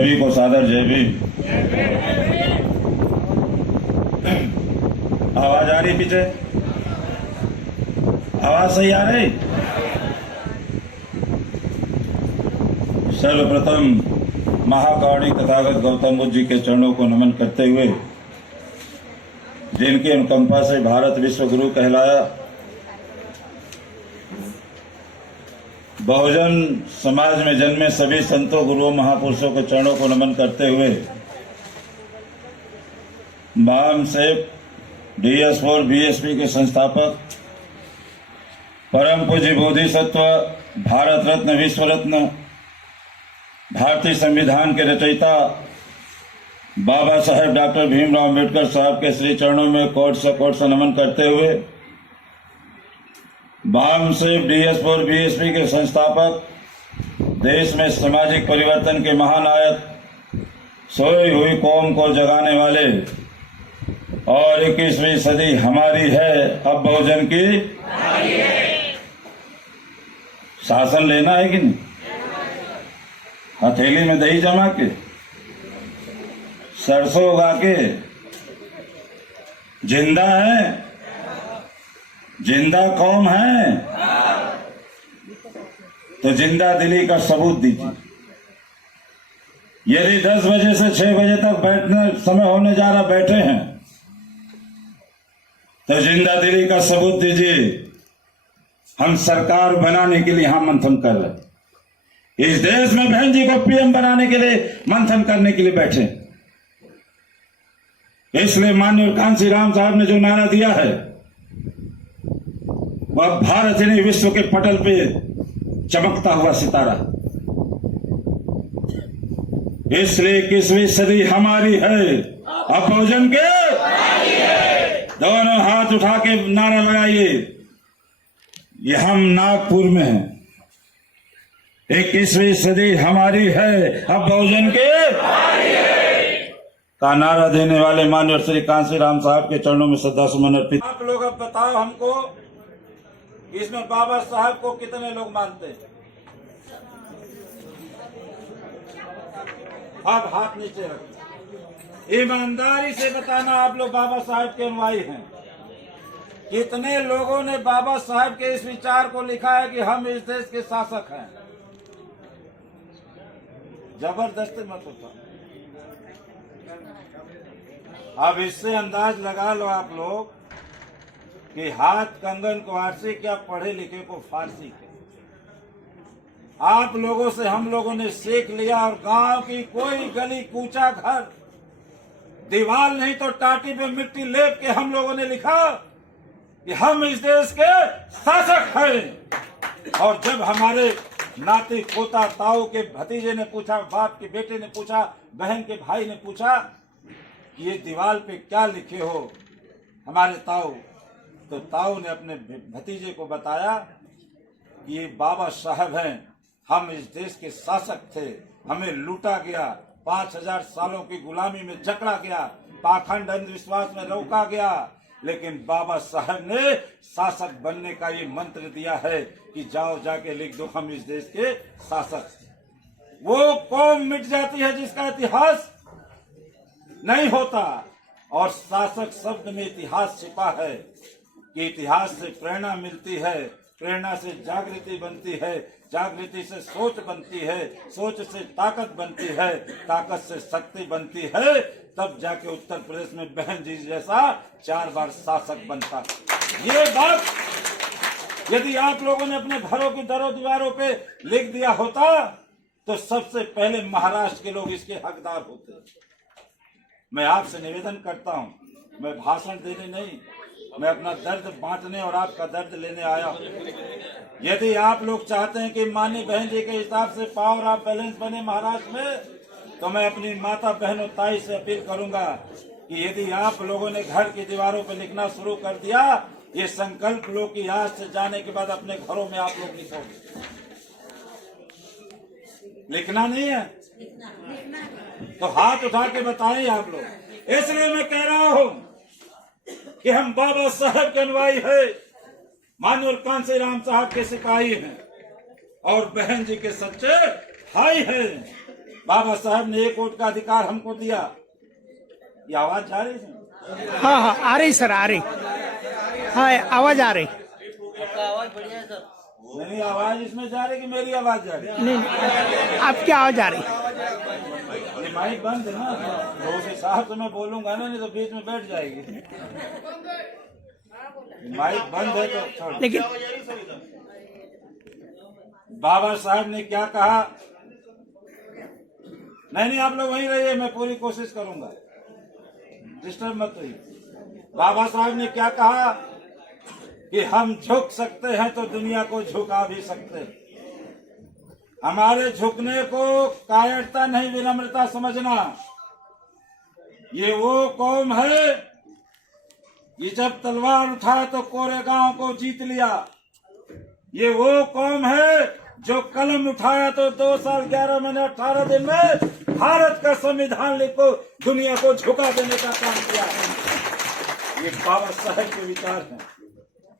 सभी को सादर जय भीम। आवाज आ रही पीछे? आवाज सही आ रही? सर्वप्रथम महाकारुणिक तथागत गौतम बुद्ध जी के चरणों को नमन करते हुए, जिनकी अनुकंपा से भारत विश्व गुरु कहलाया, बहुजन समाज में जन्मे सभी संतों, गुरुओं, महापुरुषों के चरणों को नमन करते हुए, बाम सेठ DS4 BSP के संस्थापक, परम पूज्य बोधिसत्व, भारत रत्न, विश्व रत्न, भारतीय संविधान के रचयिता बाबा साहेब डॉक्टर भीमराव अम्बेडकर साहब के श्री चरणों में कोट से नमन करते हुए, बाम सेठ DS4 BSP के संस्थापक, देश में सामाजिक परिवर्तन के महानायक, सोई हुई कौम को जगाने वाले, और 21वीं सदी हमारी है, अब बहुजन की शासन लेना है कि नहीं? हथेली में दही जमा के, सरसों उगा के, जिंदा है, जिंदा कौम है, तो जिंदा दिली का सबूत दीजिए। यदि 10 बजे से 6 बजे तक बैठने समय होने जा रहा, बैठे हैं, तो जिंदा दिली का सबूत दीजिए। हम सरकार बनाने के लिए यहां मंथन कर रहे हैं। इस देश में बहन जी को PM बनाने के लिए मंथन करने के लिए बैठे। इसलिए माननीय कांसी राम साहब ने जो नारा दिया है, वह भारत ही नहीं, विश्व के पटल पे चमकता हुआ सितारा। इसलिए 21वीं सदी हमारी है, अब बहुजन के दोनों हाथ उठा के नारा लगाइए। ये हम नागपुर में हैं। 21वीं सदी हमारी है, अब बहुजन के का नारा देने वाले माननीय श्री कांसी राम साहब के चरणों में श्रद्धा सुमन अर्पित। आप लोग अब बताओ हमको, इसमें बाबा साहब को कितने लोग मानते हैं? अब हाथ नीचे रखो, ईमानदारी से बताना, आप लोग बाबा साहब के अनुयायी हैं। कितने लोगों ने बाबा साहब के इस विचार को लिखा है कि हम इस देश के शासक हैं? जबरदस्ती मत होता। अब इससे अंदाज लगा लो आप लोग कि हाथ कंगन को आरसी क्या, पढ़े लिखे को फारसी के। आप लोगों से हम लोगों ने सीख लिया, और गांव की कोई गली कूचा घर, दीवार नहीं तो टाटी पे मिट्टी लेप के हम लोगों ने लिखा कि हम इस देश के शासक हैं। और जब हमारे नाती पोता ताऊ के भतीजे ने पूछा, बाप के बेटे ने पूछा, बहन के भाई ने पूछा कि ये दीवार पे क्या लिखे हो हमारे ताऊ, तो ताऊ ने अपने भतीजे को बताया कि ये बाबा साहब हैं, हम इस देश के शासक थे, हमें लूटा गया, 5000 सालों की गुलामी में जकड़ा गया, पाखंड अंधविश्वास में रोका गया, लेकिन बाबा साहब ने शासक बनने का ये मंत्र दिया है कि जाओ जाके लिख दो, हम इस देश के शासक। वो कौम मिट जाती है जिसका इतिहास नहीं होता, और शासक शब्द में इतिहास छिपा है कि इतिहास से प्रेरणा मिलती है, प्रेरणा से जागृति बनती है, जागृति से सोच बनती है, सोच से ताकत बनती है, ताकत से शक्ति बनती है, तब जाके उत्तर प्रदेश में बहन जी जैसा 4 बार शासक बनता। ये बात यदि आप लोगों ने अपने घरों की दरों दीवारों पे लिख दिया होता, तो सबसे पहले महाराष्ट्र के लोग इसके हकदार होते। मैं आपसे निवेदन करता हूं, मैं भाषण देने नहीं, मैं अपना दर्द बांटने और आपका दर्द लेने आया हूं। यदि आप लोग चाहते हैं कि माननीय बहन जी के हिसाब से पावर ऑफ बैलेंस बने महाराष्ट्र में, तो मैं अपनी माता बहनों ताई से अपील करूंगा कि यदि आप लोगों ने घर की दीवारों पर लिखना शुरू कर दिया, ये संकल्प लो कि आज से जाने के बाद अपने घरों में आप लोग लिखोगे। लिखना नहीं है तो हाथ उठा के बताएं आप लोग। इसलिए मैं कह रहा हूं कि हम बाबा साहब के अनुयायी है, माननीय कांसी राम साहब के सिपाही हैं, और बहन जी के सच्चे भाई हैं। बाबा साहब ने एक वोट का अधिकार हमको दिया। ये आवाज जा रही है? हाँ हाँ आ रही सर, आ रही। हाँ आवाज आ रही। आवाज बढ़िया है सर। नहीं, आवाज इसमें जा रही कि मेरी आवाज जा रही? नहीं आपकी आवाज आ रही। ये माइक बंद है ना, तो उस हिसाब से मैं बोलूंगा ना, नहीं तो बीच में बैठ जाएगी। माइक बंद है तो छोड़। लेकिन बाबा साहब ने क्या कहा? नहीं, आप लोग वहीं रहिए, मैं पूरी कोशिश करूंगा, डिस्टर्ब मत रहिए। बाबा साहब ने क्या कहा कि हम झुक सकते हैं तो दुनिया को झुका भी सकते हैं। हमारे झुकने को कायरता नहीं, विनम्रता समझना। ये वो कौम है ये जब तलवार उठाए तो कोरेगांव को जीत लिया। ये वो कौम है जो कलम उठाया तो 2 साल 11 महीने 18 दिन में भारत का संविधान लिखो दुनिया को झुका देने का काम किया। ये बाबा साहब के विचार हैं।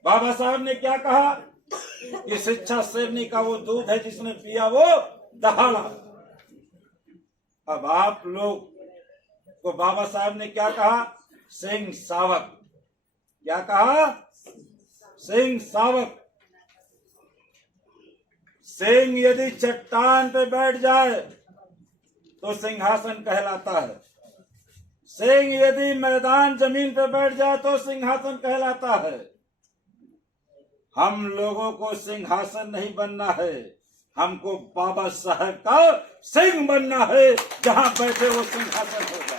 बाबा साहब ने क्या कहा कि शिक्षा शेरनी का वो दूध है जिसने पिया वो दहाड़ा। अब आप लोग को बाबा साहब ने क्या कहा? सिंह सावक। क्या कहा? सिंह सावक। सिंह यदि चट्टान पे बैठ जाए तो सिंहासन कहलाता है। सिंह यदि मैदान जमीन पे बैठ जाए तो सिंहासन कहलाता है। हम लोगों को सिंहासन नहीं बनना है, हमको बाबा साहब का सिंह बनना है, जहां बैठे वो सिंहासन होगा।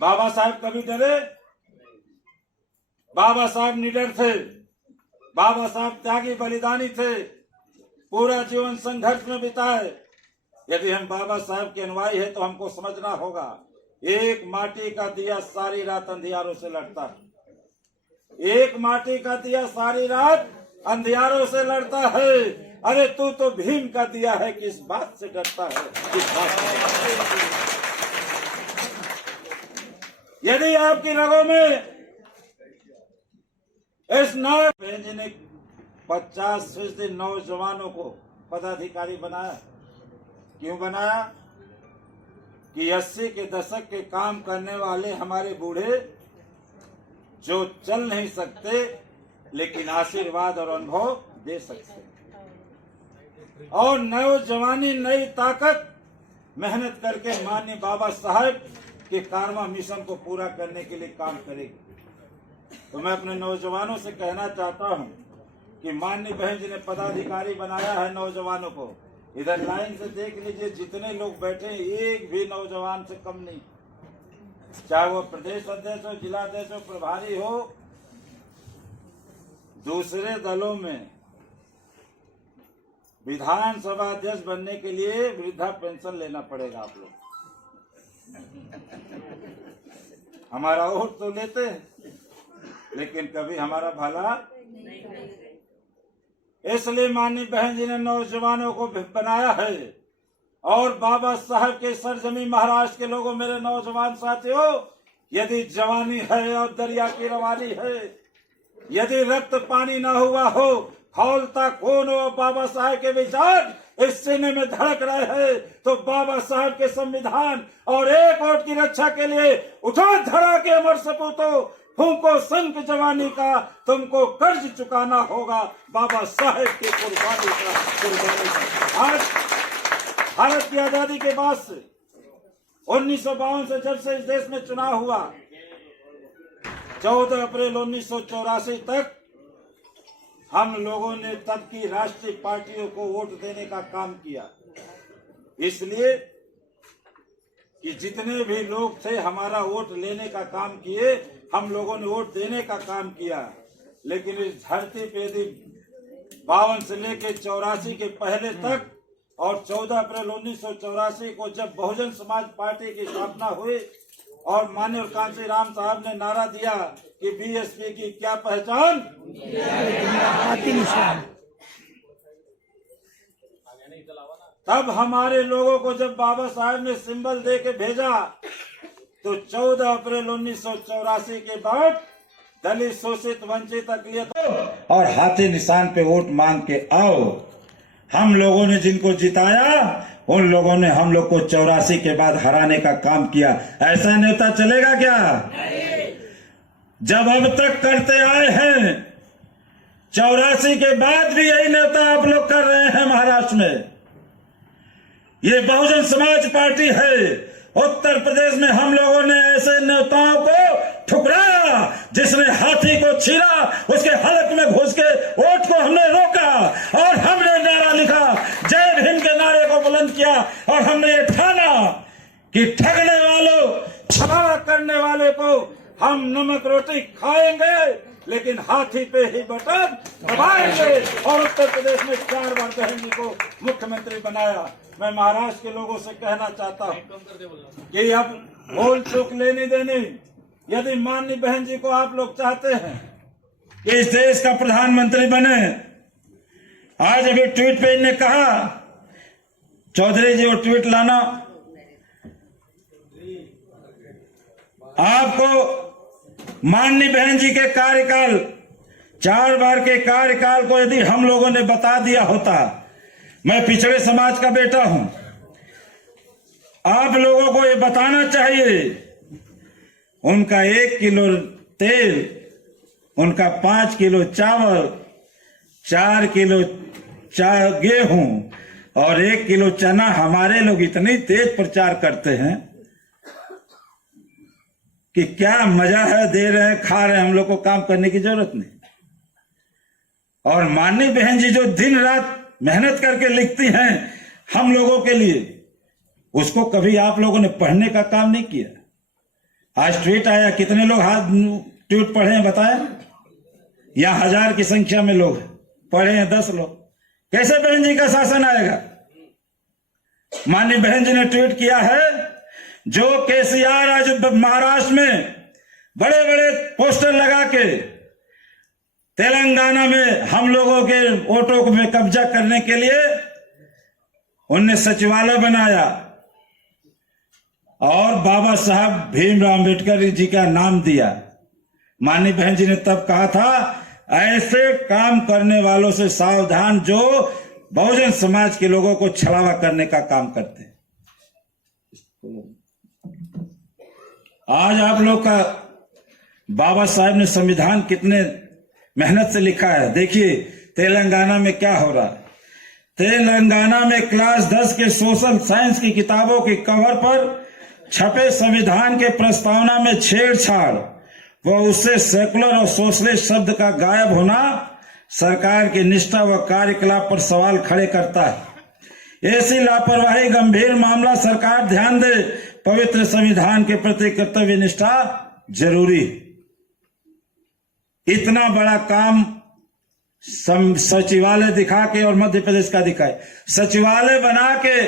बाबा साहब कभी डरे? बाबा साहब निडर थे। बाबा साहब त्यागी बलिदानी थे, पूरा जीवन संघर्ष में बिताए। यदि हम बाबा साहब के अनुयायी है तो हमको समझना होगा, एक माटी का दिया सारी रात अंधियारों से लड़ता है। एक माटी का दिया सारी रात अंधियारों से लड़ता है। अरे तू तो भीम का दिया है, किस बात से डरता है? किस बात से? यदि आपकी रगों में इस जी ने 50% नौजवानों को पदाधिकारी बनाया। क्यों बनाया? कि 80 के दशक के काम करने वाले हमारे बूढ़े जो चल नहीं सकते लेकिन आशीर्वाद और अनुभव दे सकते, और नौजवानी नई ताकत मेहनत करके माननीय बाबा साहब के कारवा मिशन को पूरा करने के लिए काम करेगी। तो मैं अपने नौजवानों से कहना चाहता हूं कि माननीय बहन जी ने पदाधिकारी बनाया है नौजवानों को। इधर लाइन से देख लीजिए, जितने लोग बैठे एक भी नौजवान से कम नहीं, चाहे वो प्रदेश अध्यक्ष हो, जिला अध्यक्ष हो, प्रभारी हो। दूसरे दलों में विधानसभा अध्यक्ष बनने के लिए वृद्धा पेंशन लेना पड़ेगा आप लोग। हमारा वोट तो लेते हैं लेकिन कभी हमारा भला। इसलिए माननीय बहन जी ने नौजवानों को बनाया है। और बाबा साहब के सरजमी महाराष्ट्र के लोगों, मेरे नौजवान साथियों, यदि जवानी है और दरिया की रवानी है, यदि रक्त पानी ना हुआ हो, खौलता खून हो, बाबा साहब के विचार इस सीने में धड़क रहे हैं, तो बाबा साहब के संविधान और एक वोट की रक्षा के लिए उठो धरा के अमर सपूतों, फूंको संक जवानी का, तुमको कर्ज चुकाना होगा बाबा साहब की कुर्बानी का। आज भारत की आजादी के बाद से 1952 से जब से इस देश में चुनाव हुआ, 14 अप्रैल 1984 तक हम लोगों ने तब की राष्ट्रीय पार्टियों को वोट देने का काम किया। इसलिए कि जितने भी लोग थे हमारा वोट लेने का काम किए, हम लोगों ने वोट देने का काम किया। लेकिन इस धरती पे यदि 52 से लेकर 84 के पहले तक और 14 अप्रैल 1984 को जब बहुजन समाज पार्टी की स्थापना हुई और माननीय कांसी राम साहब ने नारा दिया कि बीएसपी की क्या पहचान, तब हमारे लोगों को जब बाबा साहब ने सिंबल दे के भेजा तो 14 अप्रैल 1984 के बाद दलित, शोषित, वंचित, अकलियत और हाथी निशान पे वोट मांग के आओ। हम लोगों ने जिनको जिताया उन लोगों ने हम लोग को 84 के बाद हराने का काम किया। ऐसा नेता चलेगा क्या? जब अब तक करते आए हैं, 84 के बाद भी यही नेता आप लोग कर रहे हैं महाराष्ट्र में। ये बहुजन समाज पार्टी है। उत्तर प्रदेश में हम लोगों ने ऐसे नेताओं को ठुकराया जिसने हाथी को छीना, उसके हलक में घुस के वोट को हमने रोका और हमने नारा लिखा, जय भीम के नारे को बुलंद किया और हमने ये ठाना कि ठगने वालों, छलावा करने वाले को हम नमक रोटी खाएंगे लेकिन हाथी पे ही बटन दबाएंगे। और उत्तर प्रदेश में 4 बार बहन जी को मुख्यमंत्री बनाया। मैं महाराष्ट्र के लोगों से कहना चाहता हूं कि अब भूल चूक लेनी देनी, यदि माननीय बहन जी को आप लोग चाहते हैं कि इस देश का प्रधानमंत्री बने, आज अभी ट्वीट पे इन्हें कहा, चौधरी जी वो ट्वीट लाना, आपको माननीय बहन जी के कार्यकाल, 4 बार के कार्यकाल को यदि हम लोगों ने बता दिया होता, मैं पिछड़े समाज का बेटा हूं, आप लोगों को ये बताना चाहिए, उनका 1 किलो तेल, उनका 5 किलो चावल, 4 किलो गेहूं और 1 किलो चना हमारे लोग इतनी तेज प्रचार करते हैं कि क्या मजा है, दे रहे हैं, खा रहे हैं, हम लोग को काम करने की जरूरत नहीं। और माननीय बहन जी जो दिन रात मेहनत करके लिखती हैं हम लोगों के लिए, उसको कभी आप लोगों ने पढ़ने का काम नहीं किया। आज ट्वीट आया, कितने लोग हाथ ट्वीट पढ़े हैं बताएं? या 1000 की संख्या में लोग पढ़े हैं, 10 लोग। कैसे बहन जी का शासन आएगा? माननीय बहन जी ने ट्वीट किया है, जो केसीआर आज महाराष्ट्र में बड़े बड़े पोस्टर लगा के तेलंगाना में हम लोगों के वोटों में कब्जा करने के लिए उनने सचिवालय बनाया और बाबा साहब भीमराव अम्बेडकर जी का नाम दिया। माननीय बहन जी ने तब कहा था, ऐसे काम करने वालों से सावधान जो बहुजन समाज के लोगों को छलावा करने का काम करते हैं। आज आप लोग का बाबा साहब ने संविधान कितने मेहनत से लिखा है। देखिए तेलंगाना में क्या हो रहा है। तेलंगाना में क्लास 10 के सोशल साइंस की किताबों के कवर पर छपे संविधान के प्रस्तावना में छेड़छाड़ व उससे सेकुलर और सोशलिस्ट शब्द का गायब होना सरकार की निष्ठा व कार्यकलाप पर सवाल खड़े करता है। ऐसी लापरवाही गंभीर मामला, सरकार ध्यान दे, पवित्र संविधान के प्रति कर्तव्य निष्ठा जरूरी। इतना बड़ा काम सचिवालय दिखा के, और मध्य प्रदेश का दिखाए, सचिवालय बना के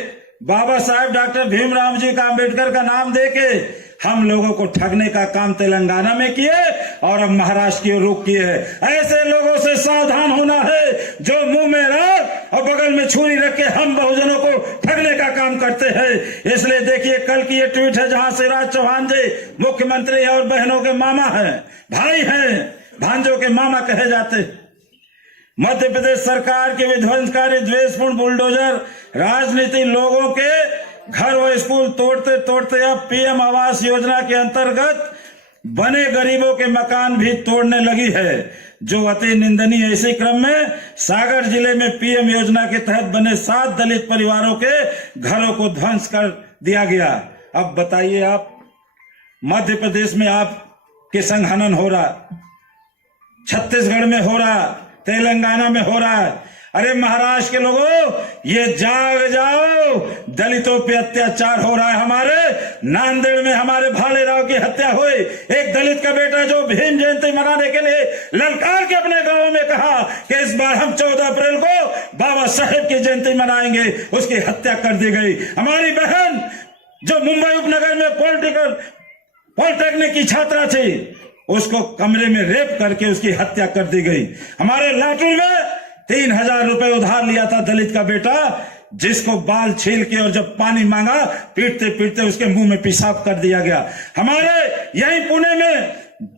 बाबा साहब डॉक्टर भीमराव जी का अम्बेडकर का नाम दे के हम लोगों को ठगने का काम तेलंगाना में किए और अब महाराष्ट्र की ओर रुख किए है। ऐसे लोगों से सावधान होना है जो मुंह में राख और बगल में छुरी रख के हम बहुजनों को ठगने का काम करते हैं। इसलिए देखिए कल की ये ट्वीट है जहां शिवराज चौहान जी मुख्यमंत्री और बहनों के मामा हैं, भाई हैं, भांजों के मामा कहे जाते। मध्य प्रदेश सरकार के विध्वंसकारी द्वेषपूर्ण बुलडोजर राजनीति लोगों के घर व स्कूल तोड़ते तोड़ते अब पीएम आवास योजना के अंतर्गत बने गरीबों के मकान भी तोड़ने लगी है, जो अति निंदनीय। इसी क्रम में सागर जिले में पीएम योजना के तहत बने 7 दलित परिवारों के घरों को ध्वंस कर दिया गया। अब बताइए आप, मध्य प्रदेश में आपके संघनन हो रहा, छत्तीसगढ़ में हो रहा, तेलंगाना में हो रहा है। अरे महाराष्ट्र के लोगों, ये जाग जाओ, दलितों पे अत्याचार हो रहा है। हमारे नांदेड़ में हमारे भालेराव की हत्या हुई। एक दलित का बेटा जो भीम जयंती मनाने के लिए ललकार के अपने गांव में कहा कि इस बार हम 14 अप्रैल को बाबा साहेब की जयंती मनाएंगे, उसकी हत्या कर दी गई। हमारी बहन जो मुंबई उपनगर में पॉलिटेक्निक की छात्रा थी, उसको कमरे में रेप करके उसकी हत्या कर दी गई। हमारे लाटूर में 3000 रुपए उधार लिया था दलित का बेटा, जिसको बाल छील के और जब पानी मांगा पीटते पीटते उसके मुंह में पेशाब कर दिया गया। हमारे यहीं पुणे में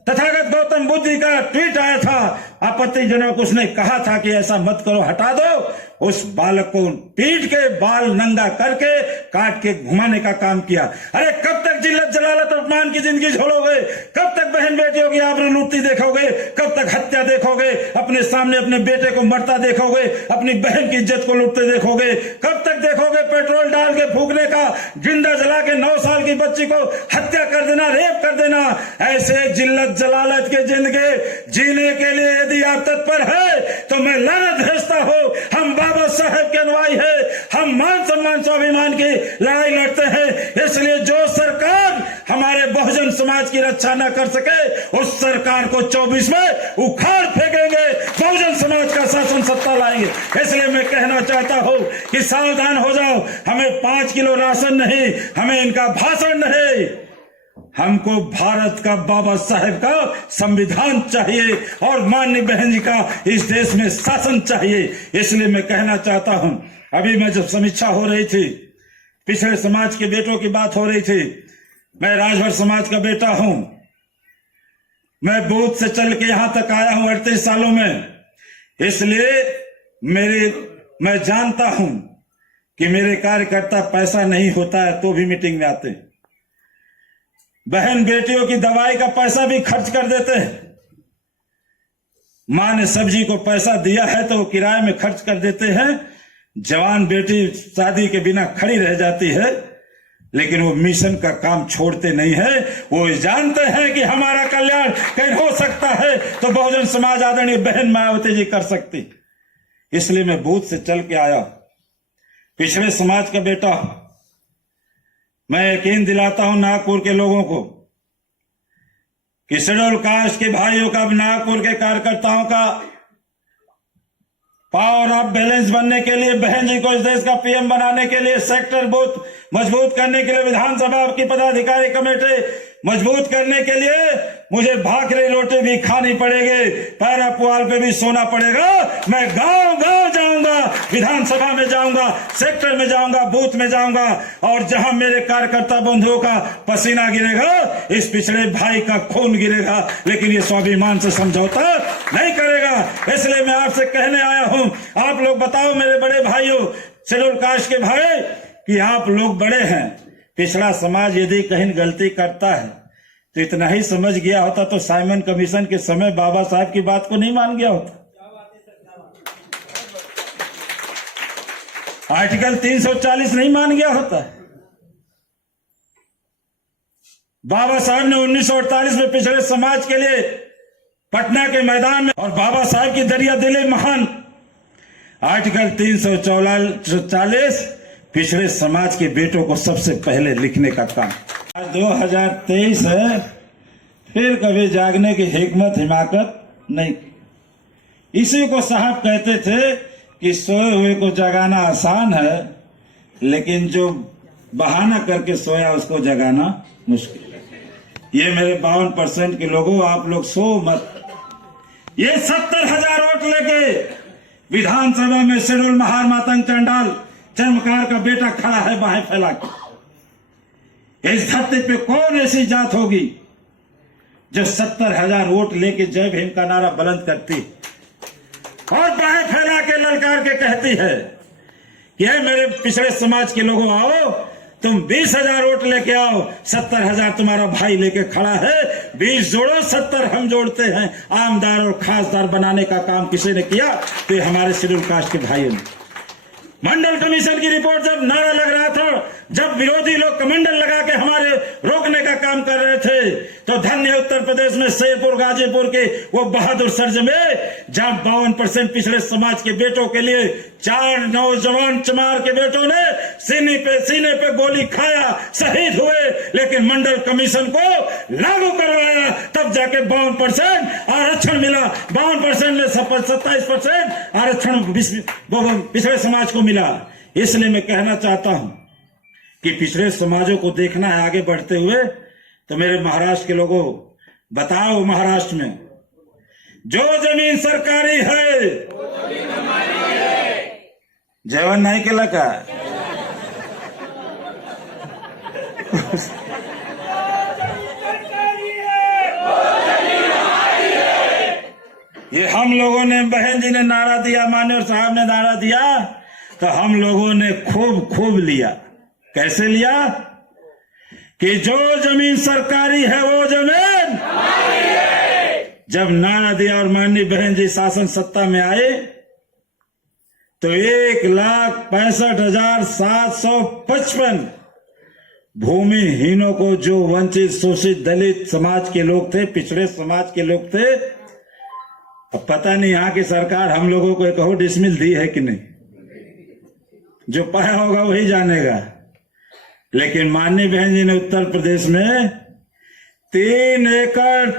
तथागत गौतम बुद्ध का ट्वीट आया था आपत्तिजनक। उसने कहा था कि ऐसा मत करो, हटा दो, उस बालक को पीट के बाल नंगा करके काट के घुमाने का काम किया। अरे कब तक जिल्लत जलालत अपमान की जिंदगी झोलोगे? कब तक बहन बेटियों की आबरू लूटती देखोगे? कब तक हत्या देखोगे? अपने सामने अपने बेटे को मरता देखोगे? अपनी बहन की इज्जत को लूटते देखोगे? कब तक देखोगे पेट्रोल डाल के फूकने का, जिंदा जला के 9 साल की बच्ची को हत्या कर देना, रेप कर देना? ऐसे जिल्लत जलालत के जिंदगी जीने के लिए यदि आप तत्पर है तो मैं लानत भेजता हूं। हम बाबा साहेब के अनुयायी है, हम मान सम्मान स्वाभिमान की लड़ाई लड़ते हैं। इसलिए जो सरकार हमारे बहुजन समाज की रक्षा न कर सके उस सरकार को 24 में उखाड़ फेंकेंगे, बहुजन समाज का शासन सत्ता लाएंगे। इसलिए मैं कहना चाहता हूं कि सावधान हो जाओ। हमें 5 किलो राशन नहीं, हमें इनका भाषण नहीं, हमको भारत का बाबा साहेब का संविधान चाहिए और माननीय बहन जी का इस देश में शासन चाहिए। इसलिए मैं कहना चाहता हूं, अभी मैं जब समीक्षा हो रही थी, पिछड़े समाज के बेटों की बात हो रही थी, मैं राजभर समाज का बेटा हूं। मैं बूथ से चल के यहां तक आया हूं 38 सालों में। इसलिए मैं जानता हूं कि मेरे कार्यकर्ता पैसा नहीं होता है तो भी मीटिंग में आते हैं। बहन बेटियों की दवाई का पैसा भी खर्च कर देते हैं। मां ने सब्जी को पैसा दिया है तो वो किराए में खर्च कर देते हैं। जवान बेटी शादी के बिना खड़ी रह जाती है, लेकिन वो मिशन का काम छोड़ते नहीं है। वो जानते हैं कि हमारा कल्याण कहीं हो सकता है तो बहुजन समाज आदरणीय बहन मायावती जी कर सकती। इसलिए मैं बूथ से चल के आया, पिछड़े समाज का बेटा। मैं यकीन दिलाता हूं नागपुर के लोगों को कि शेड्यूल कास्ट के भाइयों का, नागपुर के कार्यकर्ताओं का पावर ऑफ बैलेंस बनने के लिए, बहन जी को इस देश का पीएम बनाने के लिए, सेक्टर बूथ मजबूत करने के लिए, विधानसभा की पदाधिकारी कमेटी मजबूत करने के लिए मुझे भाकरी रोटी भी खानी पड़ेगी, पैरा पुआल पे भी सोना पड़ेगा। मैं गांव गांव जाऊंगा, विधानसभा में जाऊंगा, सेक्टर में जाऊंगा, बूथ में जाऊंगा, और जहां मेरे कार्यकर्ता बंधुओं का पसीना गिरेगा, इस पिछड़े भाई का खून गिरेगा, लेकिन ये स्वाभिमान से समझौता नहीं करेगा। इसलिए मैं आपसे कहने आया हूं, आप लोग बताओ मेरे बड़े भाइयों, शेड्यूल कास्ट के भाई, कि आप लोग बड़े हैं। पिछड़ा समाज यदि कहीं गलती करता है तो इतना ही समझ गया होता तो साइमन कमीशन के समय बाबा साहब की बात को नहीं मान गया होता। आर्टिकल 340 नहीं मान गया होता। बाबा साहब ने 1948 में पिछड़े समाज के लिए पटना के मैदान में, और बाबा साहब की दरिया दिली महान आर्टिकल 340 पिछड़े समाज के बेटों को सबसे पहले लिखने का काम। आज 2023 है, फिर कभी जागने की हिम्मत हिमाकत नहीं। इसी को साहब कहते थे कि सोए हुए को जगाना आसान है, लेकिन जो बहाना करके सोया उसको जगाना मुश्किल है। ये मेरे 52% के लोगों, आप लोग सो मत। ये 70,000 वोट लेके विधानसभा में शेड्यूल महार मातंग चंडाल चर्मकार का बेटा खड़ा है बाहें फैला के। इस धरती पे कौन ऐसी जात होगी जो 70,000 वोट लेके जय भीम का नारा बुलंद करती और बाहें फैला के ललकार के कहती है कि मेरे पिछड़े समाज के लोगों, आओ तुम 20,000 वोट लेके आओ, 70,000 तुम्हारा भाई लेके खड़ा है, 20 जोड़ो, 70 हम जोड़ते हैं। आमदार और खासदार बनाने का काम किसी ने किया तो ये हमारे शेड्यूल कास्ट के भाइयों ने। मंडल कमीशन की रिपोर्ट जब नारा लग रहा था, जब विरोधी लोग कमंडल लगा के हमारे रोकने का काम कर रहे थे, तो धन्य उत्तर प्रदेश में शेरपुर गाजीपुर के वो बहादुर सर्ज में, जहां 52% पिछड़े समाज के बेटों के लिए 4 नौजवान चमार के बेटों ने सीने पे गोली खाया, शहीद हुए, लेकिन मंडल कमीशन को लागू करवाया, तब जाके 52% आरक्षण मिला। 52% में 27% आरक्षण पिछड़े समाज को मिला। इसलिए मैं कहना चाहता हूं कि पिछड़े समाजों को देखना है आगे बढ़ते हुए, तो मेरे महाराष्ट्र के लोगों बताओ, महाराष्ट्र में जो जमीन सरकारी है जेवण नाही केलं का? ये हम लोगों ने, बहन जी ने नारा दिया, मान्यवर साहब ने नारा दिया, तो हम लोगों ने खूब खूब लिया। कैसे लिया कि जो जमीन सरकारी है वो जमीन। जब नारा दिया और माननीय बहन जी शासन सत्ता में आए तो 1,65,755 भूमिहीनों को, जो वंचित शोषित दलित समाज के लोग थे, पिछड़े समाज के लोग थे, अब पता नहीं यहाँ की सरकार हम लोगों को एक और डिसमिल दी है कि नहीं, जो पाया होगा वही जानेगा। लेकिन माननीय बहन जी ने उत्तर प्रदेश में 3 एकड़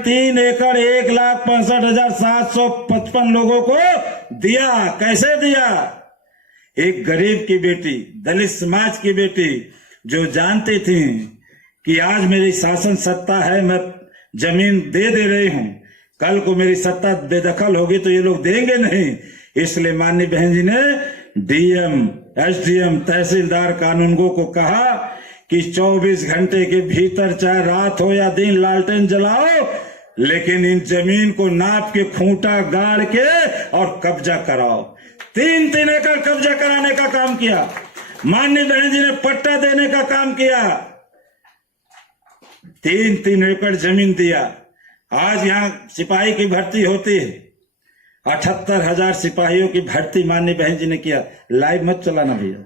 1,65,755 लोगों को दिया। कैसे दिया? एक गरीब की बेटी, दलित समाज की बेटी, जो जानती थी कि आज मेरी शासन सत्ता है, मैं जमीन दे रही हूं, कल को मेरी सत्ता बेदखल होगी तो ये लोग देंगे नहीं, इसलिए माननीय बहन जी ने डीएम, एसडीएम, तहसीलदार, कानूनगो को कहा कि 24 घंटे के भीतर, चाहे रात हो या दिन, लालटेन जलाओ, लेकिन इन जमीन को नाप के खूंटा गाड़ के और कब्जा कराओ। 3 एकड़ कब्जा कराने का काम किया। माननीय बहन जी ने पट्टा देने का काम किया। 3 एकड़ जमीन दिया। आज यहाँ सिपाही की भर्ती होती है, 78,000 सिपाहियों की भर्ती माननीय बहन जी ने किया। लाइव मत चलाना भैया,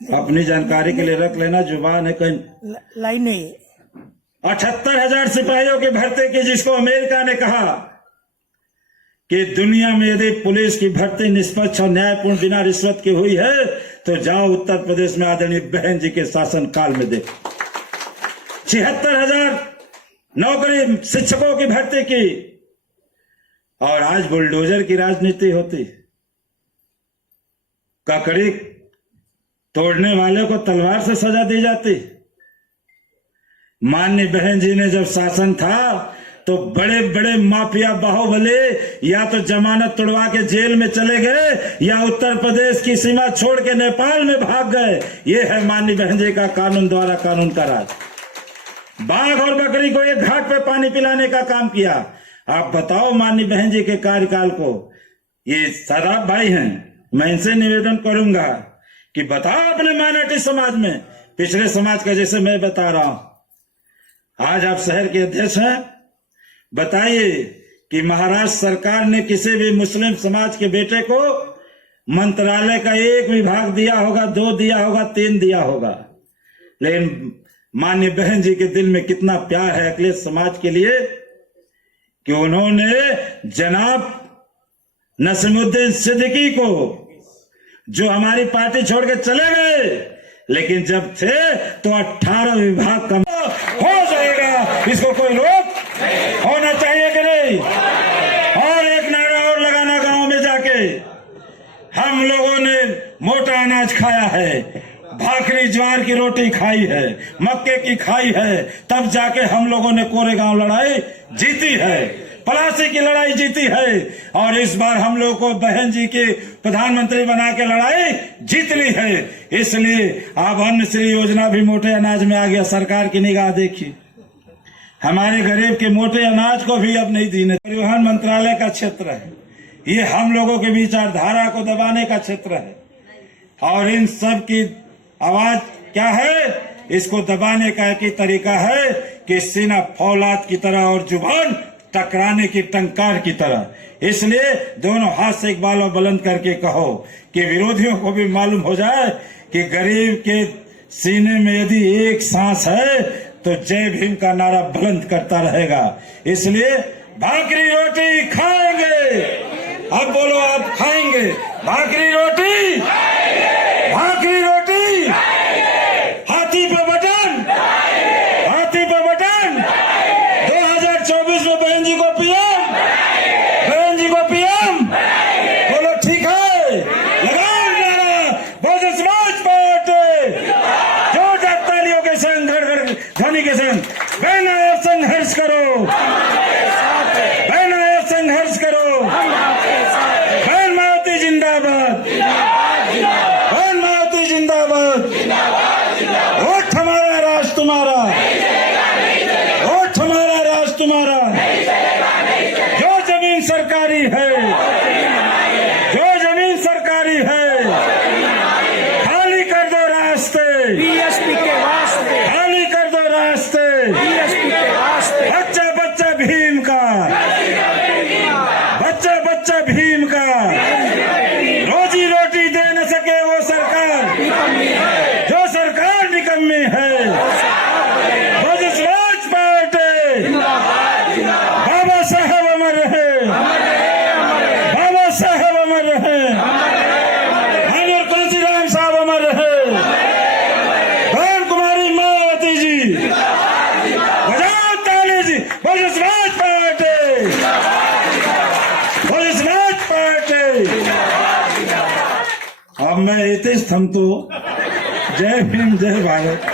अपनी जानकारी के लिए रख लेना, जुबान है कहीं लाइव नहीं। 78,000 सिपाहियों की भर्ती की, जिसको अमेरिका ने कहा कि दुनिया में यदि पुलिस की भर्ती निष्पक्ष और न्यायपूर्ण बिना रिश्वत की हुई है तो जाओ उत्तर प्रदेश में आदरणीय बहन जी के शासन काल में देखो। 76,000 नौकरी शिक्षकों की भर्ती की, और आज बुलडोजर की राजनीति होती। ककड़ी तोड़ने वाले को तलवार से सजा दी जाती। माननीय बहन जी ने जब शासन था तो बड़े बड़े माफिया बाहुबली या तो जमानत तोड़वा के जेल में चले गए या उत्तर प्रदेश की सीमा छोड़ के नेपाल में भाग गए। ये है माननीय बहन जी का कानून द्वारा कानून का राज। बाघ और बकरी को एक घाट पे पानी पिलाने का काम किया। आप बताओ माननीय बहन जी के कार्यकाल को, ये सदाब भाई हैं, मैं इनसे निवेदन करूंगा कि बताओ अपने माइनॉरिटी समाज में, पिछड़े समाज का, जैसे मैं बता रहा हूं। आज आप शहर के अध्यक्ष हैं, बताइए कि महाराष्ट्र सरकार ने किसी भी मुस्लिम समाज के बेटे को मंत्रालय का 1 विभाग दिया होगा, 2 दिया होगा, 3 दिया होगा, लेकिन माननीय बहन जी के दिल में कितना प्यार है अखिलेश समाज के लिए कि उन्होंने जनाब नसीमुद्दीन सिद्दीकी को, जो हमारी पार्टी छोड़ के चले गए, लेकिन जब थे तो 18 विभाग कम हो जाएगा, इसको कोई रोक होना चाहिए कि नहीं। और एक नारा और लगाना गांव में जाके, हम लोगों ने मोटा अनाज खाया है, भाखरी ज्वार की रोटी खाई है, मक्के की खाई है, तब जाके हम लोगों ने कोरेगांव लड़ाई जीती है, पलासी की लड़ाई जीती है, और इस बार हम लोगों को बहन जी के प्रधानमंत्री बना के लड़ाई जीत ली है। इसलिए अब अन्न श्री योजना भी मोटे अनाज में आ गया। सरकार की निगाह देखिए, हमारे गरीब के मोटे अनाज को भी अब नहीं देने। परिवहन मंत्रालय का क्षेत्र है, ये हम लोगों के विचारधारा को दबाने का क्षेत्र है, और इन सब की आवाज क्या है, इसको दबाने का एक ही तरीका है कि सीना फौलाद की तरह और जुबान टकराने की टंकार की तरह। इसलिए दोनों हाथ से इकबाल बुलंद करके कहो कि विरोधियों को भी मालूम हो जाए कि गरीब के सीने में यदि एक सांस है तो जय भीम का नारा बुलंद करता रहेगा। इसलिए भाकरी रोटी खाएंगे। अब बोलो, आप खाएंगे भाकरी रोटी? भाकरी रोटी? हाथी पे बटन, हाथी पे बटन। 2024 में बहन जी को पीएम, बहन जी को पीएम। बोलो ठीक है, लगाओ नारा बहुजन समाज पार्टी, जो तालियों के संग, ध्वनि के संग, बहना संघर्ष करो, बहना संघर्ष करो। बहन मायावती जिंदाबाद, बहन मायावती जिंदाबाद। वोट हमारा, राज तुम्हारा, वोट हमारा, राज तुम्हारा। जो जमीन सरकारी सरकारी है, जो जमीन सरकारी है, खाली कर दो रास्ते, बीएसपी के वास्ते, खाली कर दो रास्ते। बीएसपी के वास्ते, बच्चा बच्चा भीम का, बच्चा बच्चा भीम का, रोजी रोटी दे न सके वो सरकार, जो सरकार निकम्मी है। बहुजन समाज पार्टी, बाबा साहब अमर रहे, बाबा साहब अमर रहे, मनोहर कांशीराम साहब अमर रहे, बहन कुमारी मायावती जी, बजाओ ताली जी। Bahujan Samaj party, Bahujan Samaj party. अब मैं इतिश थमतो। जय भीम, जय भारत।